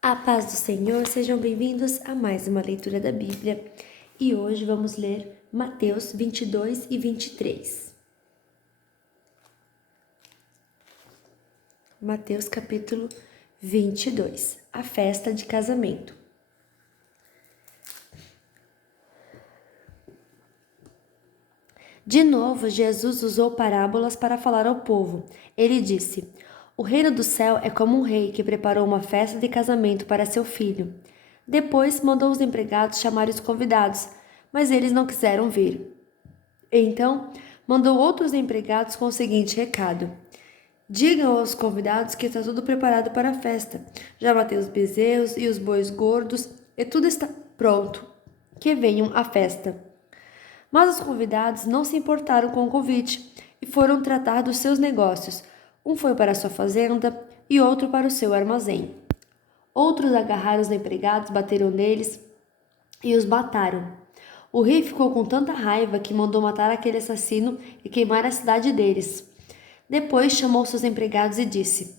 A paz do Senhor, sejam bem-vindos a mais uma leitura da Bíblia. E hoje vamos ler Mateus 22 e 23. Mateus capítulo 22, a festa de casamento. De novo, Jesus usou parábolas para falar ao povo. Ele disse: O reino do céu é como um rei que preparou uma festa de casamento para seu filho. Depois mandou os empregados chamar os convidados, mas eles não quiseram vir. Então, mandou outros empregados com o seguinte recado: Digam aos convidados que está tudo preparado para a festa. Já matei os bezerros e os bois gordos, e tudo está pronto. Que venham à festa. Mas os convidados não se importaram com o convite e foram tratar dos seus negócios. Um foi para sua fazenda e outro para o seu armazém. Outros agarraram os empregados, bateram neles e os mataram. O rei ficou com tanta raiva que mandou matar aquele assassino e queimar a cidade deles. Depois chamou seus empregados e disse: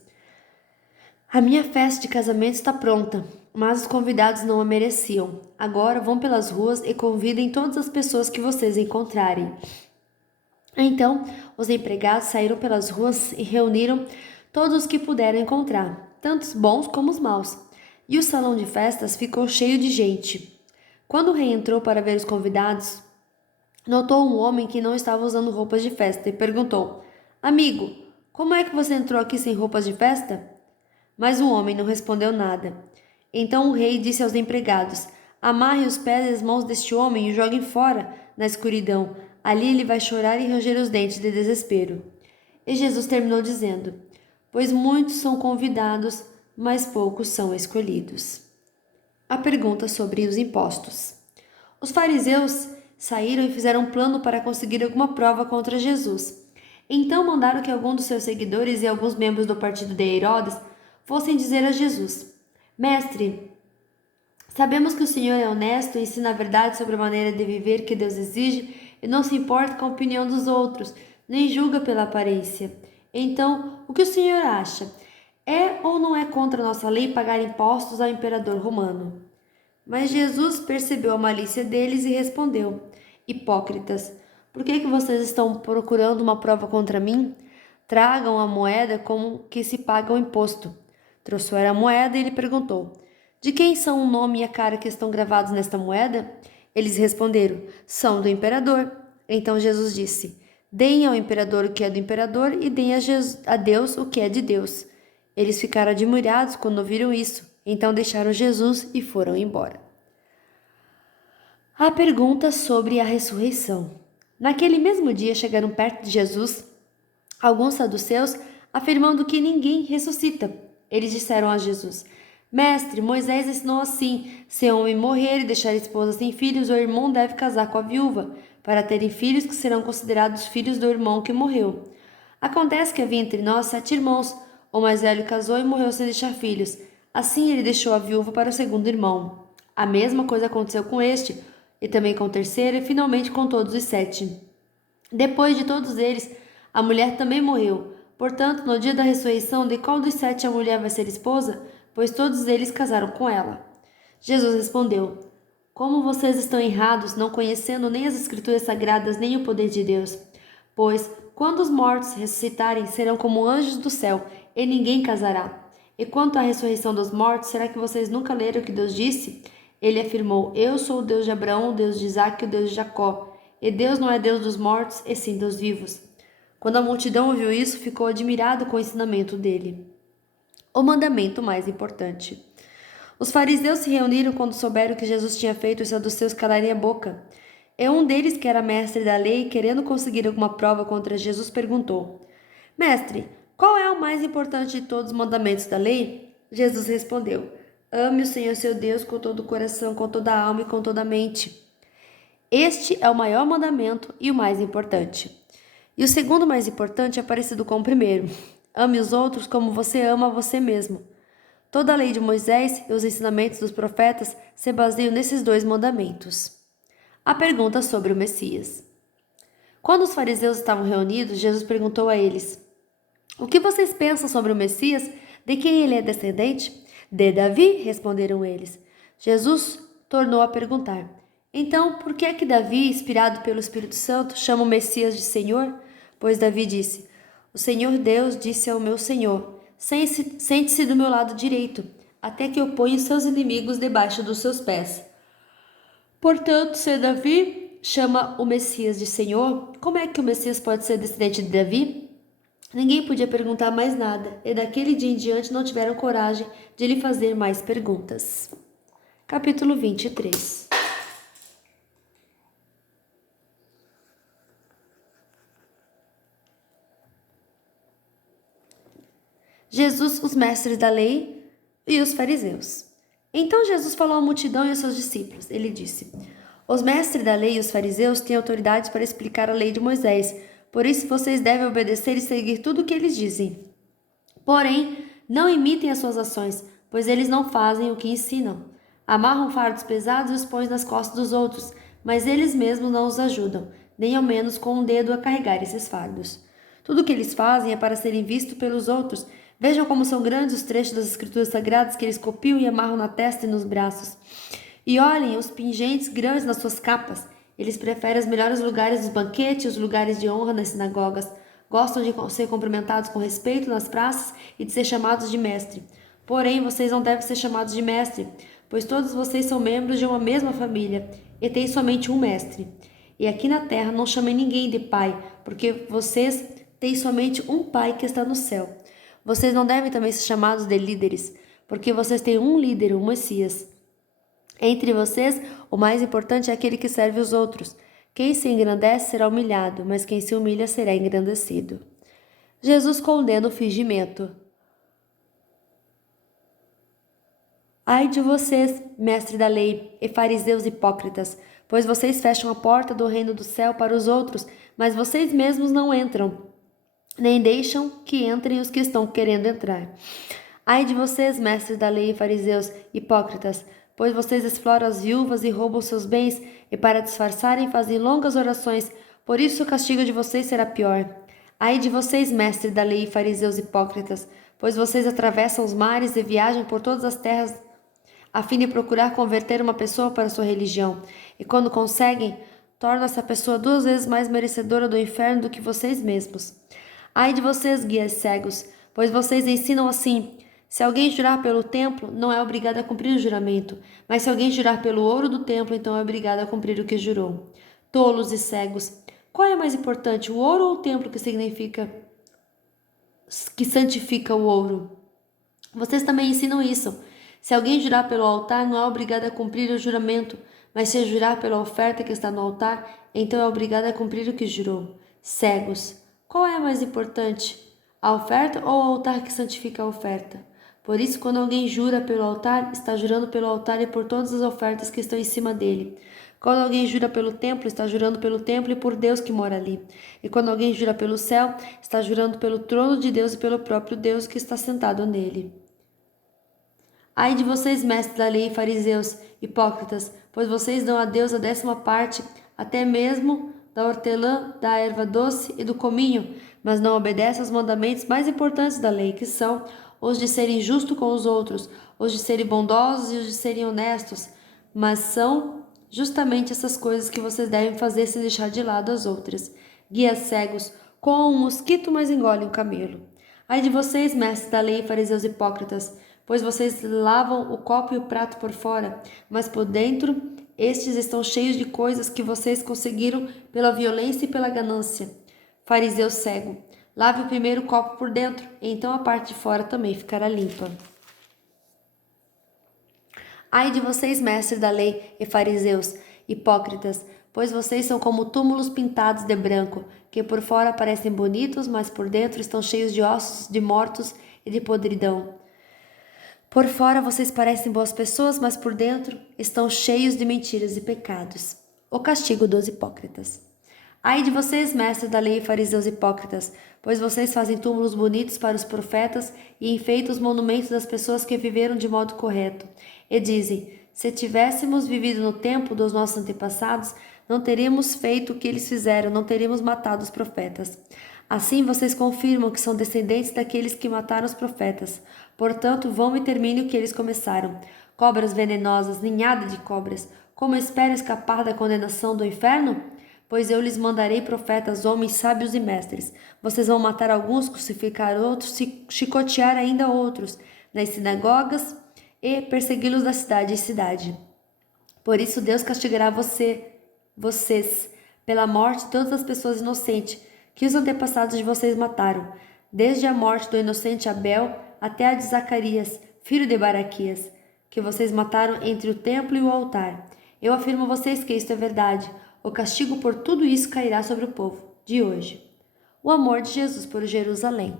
A minha festa de casamento está pronta, mas os convidados não a mereciam. Agora vão pelas ruas e convidem todas as pessoas que vocês encontrarem. Então, os empregados saíram pelas ruas e reuniram todos os que puderam encontrar, tanto os bons como os maus. E o salão de festas ficou cheio de gente. Quando o rei entrou para ver os convidados, notou um homem que não estava usando roupas de festa e perguntou: Amigo, como é que você entrou aqui sem roupas de festa? Mas o homem não respondeu nada. Então o rei disse aos empregados: Amarre os pés e as mãos deste homem e o joguem fora, na escuridão. Ali ele vai chorar e ranger os dentes de desespero. E Jesus terminou dizendo: Pois muitos são convidados, mas poucos são escolhidos. A pergunta sobre os impostos. Os fariseus saíram e fizeram um plano para conseguir alguma prova contra Jesus. Então mandaram que alguns dos seus seguidores e alguns membros do partido de Herodes fossem dizer a Jesus: Mestre, sabemos que o Senhor é honesto e ensina a verdade sobre a maneira de viver que Deus exige e não se importa com a opinião dos outros, nem julga pela aparência. Então, o que o Senhor acha? É ou não é contra a nossa lei pagar impostos ao imperador romano? Mas Jesus percebeu a malícia deles e respondeu: Hipócritas, por que vocês estão procurando uma prova contra mim? Tragam a moeda como que se paga o imposto. Trouxeram a moeda e ele perguntou: De quem são o nome e a cara que estão gravados nesta moeda? Eles responderam: São do imperador. Então Jesus disse: Deem ao imperador o que é do imperador e deem a Deus o que é de Deus. Eles ficaram admirados quando ouviram isso. Então deixaram Jesus e foram embora. A pergunta sobre a ressurreição. Naquele mesmo dia chegaram perto de Jesus alguns saduceus afirmando que ninguém ressuscita. Eles disseram a Jesus: Mestre, Moisés ensinou assim: se um homem morrer e deixar a esposa sem filhos, o irmão deve casar com a viúva, para terem filhos que serão considerados filhos do irmão que morreu. Acontece que havia entre nós 7 irmãos. O mais velho casou e morreu sem deixar filhos. Assim ele deixou a viúva para o segundo irmão. A mesma coisa aconteceu com este, e também com o terceiro, e finalmente com todos os 7. Depois de todos eles, a mulher também morreu. Portanto, no dia da ressurreição, de qual dos 7 a mulher vai ser esposa? Pois todos eles casaram com ela. Jesus respondeu: Como vocês estão errados, não conhecendo nem as Escrituras Sagradas, nem o poder de Deus? Pois, quando os mortos ressuscitarem, serão como anjos do céu, e ninguém casará. E quanto à ressurreição dos mortos, será que vocês nunca leram o que Deus disse? Ele afirmou: Eu sou o Deus de Abraão, o Deus de Isaque e o Deus de Jacó. E Deus não é Deus dos mortos, e sim dos vivos. Quando a multidão ouviu isso, ficou admirado com o ensinamento dele. O mandamento mais importante. Os fariseus se reuniram quando souberam que Jesus tinha feito os saduceus calarem a boca. E um deles, que era mestre da lei, querendo conseguir alguma prova contra Jesus, perguntou: Mestre, qual é o mais importante de todos os mandamentos da lei? Jesus respondeu: Ame o Senhor seu Deus com todo o coração, com toda a alma e com toda a mente. Este é o maior mandamento e o mais importante. E o segundo mais importante é parecido com o primeiro: ame os outros como você ama a você mesmo. Toda a lei de Moisés e os ensinamentos dos profetas se baseiam nesses 2 mandamentos. A pergunta sobre o Messias. Quando os fariseus estavam reunidos, Jesus perguntou a eles: O que vocês pensam sobre o Messias? De quem ele é descendente? De Davi, responderam eles. Jesus tornou a perguntar: então, por que é que Davi, inspirado pelo Espírito Santo, chama o Messias de Senhor? Pois Davi disse: o Senhor Deus disse ao meu Senhor: sente-se do meu lado direito, até que eu ponha os seus inimigos debaixo dos seus pés. Portanto, se Davi chama o Messias de Senhor, como é que o Messias pode ser descendente de Davi? Ninguém podia perguntar mais nada, e daquele dia em diante não tiveram coragem de lhe fazer mais perguntas. Capítulo 23. Jesus, os mestres da lei e os fariseus. Então Jesus falou à multidão e aos seus discípulos. Ele disse: os mestres da lei e os fariseus têm autoridade para explicar a lei de Moisés, por isso vocês devem obedecer e seguir tudo o que eles dizem. Porém, não imitem as suas ações, pois eles não fazem o que ensinam. Amarram fardos pesados e os põem nas costas dos outros, mas eles mesmos não os ajudam, nem ao menos com um dedo a carregar esses fardos. Tudo o que eles fazem é para serem vistos pelos outros. Vejam como são grandes os trechos das escrituras sagradas que eles copiam e amarram na testa e nos braços. E olhem os pingentes grandes nas suas capas. Eles preferem os melhores lugares dos banquetes e os lugares de honra nas sinagogas. Gostam de ser cumprimentados com respeito nas praças e de ser chamados de mestre. Porém, vocês não devem ser chamados de mestre, pois todos vocês são membros de uma mesma família e têm somente um mestre. E aqui na terra não chamem ninguém de pai, porque vocês têm somente um pai que está no céu. Vocês não devem também ser chamados de líderes, porque vocês têm um líder, o Messias. Entre vocês, o mais importante é aquele que serve os outros. Quem se engrandece será humilhado, mas quem se humilha será engrandecido. Jesus condena o fingimento. Ai de vocês, mestre da lei, e fariseus hipócritas, pois vocês fecham a porta do reino do céu para os outros, mas vocês mesmos não entram, nem deixam que entrem os que estão querendo entrar. Ai de vocês, mestres da lei e fariseus hipócritas, pois vocês exploram as viúvas e roubam seus bens, e para disfarçarem fazem longas orações, por isso o castigo de vocês será pior. Ai de vocês, mestres da lei e fariseus hipócritas, pois vocês atravessam os mares e viajam por todas as terras a fim de procurar converter uma pessoa para sua religião, e quando conseguem, tornam essa pessoa 2 vezes mais merecedora do inferno do que vocês mesmos. Ai de vocês, guias cegos, pois vocês ensinam assim: se alguém jurar pelo templo, não é obrigado a cumprir o juramento, mas se alguém jurar pelo ouro do templo, então é obrigado a cumprir o que jurou. Tolos e cegos, qual é mais importante, o ouro ou o templo que santifica o ouro? Vocês também ensinam isso. Se alguém jurar pelo altar, não é obrigado a cumprir o juramento, mas se jurar pela oferta que está no altar, então é obrigado a cumprir o que jurou. Cegos, qual é mais importante, a oferta ou o altar que santifica a oferta? Por isso, quando alguém jura pelo altar, está jurando pelo altar e por todas as ofertas que estão em cima dele. Quando alguém jura pelo templo, está jurando pelo templo e por Deus que mora ali. E quando alguém jura pelo céu, está jurando pelo trono de Deus e pelo próprio Deus que está sentado nele. Ai de vocês, mestres da lei e fariseus, hipócritas, pois vocês dão a Deus a 10ª parte, até mesmo da hortelã, da erva doce e do cominho, mas não obedecem aos mandamentos mais importantes da lei, que são os de serem justos com os outros, os de serem bondosos e os de serem honestos. Mas são justamente essas coisas que vocês devem fazer sem deixar de lado as outras. Guias cegos, coam um mosquito, mas engolem um camelo. Ai de vocês, mestres da lei e fariseus hipócritas, pois vocês lavam o copo e o prato por fora, mas por dentro estes estão cheios de coisas que vocês conseguiram pela violência e pela ganância. Fariseu cego, lave o primeiro copo por dentro, e então a parte de fora também ficará limpa. Ai de vocês, mestres da lei e fariseus, hipócritas, pois vocês são como túmulos pintados de branco, que por fora parecem bonitos, mas por dentro estão cheios de ossos de mortos e de podridão. Por fora vocês parecem boas pessoas, mas por dentro estão cheios de mentiras e pecados. O castigo dos hipócritas. Ai de vocês, mestres da lei e fariseus hipócritas, pois vocês fazem túmulos bonitos para os profetas e enfeitam os monumentos das pessoas que viveram de modo correto. E dizem: se tivéssemos vivido no tempo dos nossos antepassados, não teríamos feito o que eles fizeram, não teríamos matado os profetas. Assim vocês confirmam que são descendentes daqueles que mataram os profetas. Portanto, vão e terminem o que eles começaram. Cobras venenosas, ninhada de cobras, como esperam escapar da condenação do inferno? Pois eu lhes mandarei profetas, homens sábios e mestres. Vocês vão matar alguns, crucificar outros, chicotear ainda outros nas sinagogas e persegui-los da cidade em cidade. Por isso Deus castigará vocês, pela morte de todas as pessoas inocentes que os antepassados de vocês mataram, desde a morte do inocente Abel até a de Zacarias, filho de Baraquias, que vocês mataram entre o templo e o altar. Eu afirmo a vocês que isto é verdade. O castigo por tudo isso cairá sobre o povo de hoje. O amor de Jesus por Jerusalém.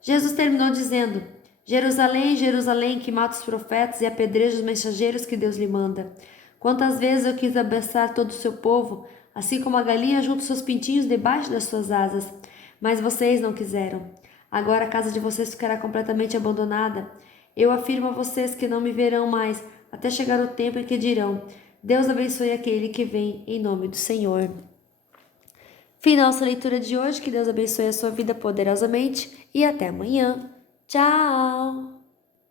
Jesus terminou dizendo: Jerusalém, Jerusalém, que mata os profetas e apedreja os mensageiros que Deus lhe manda. Quantas vezes eu quis abraçar todo o seu povo, assim como a galinha junta seus pintinhos debaixo das suas asas, mas vocês não quiseram. Agora a casa de vocês ficará completamente abandonada. Eu afirmo a vocês que não me verão mais, até chegar o tempo em que dirão: Deus abençoe aquele que vem em nome do Senhor. Fim da nossa leitura de hoje, que Deus abençoe a sua vida poderosamente e até amanhã. Tchau!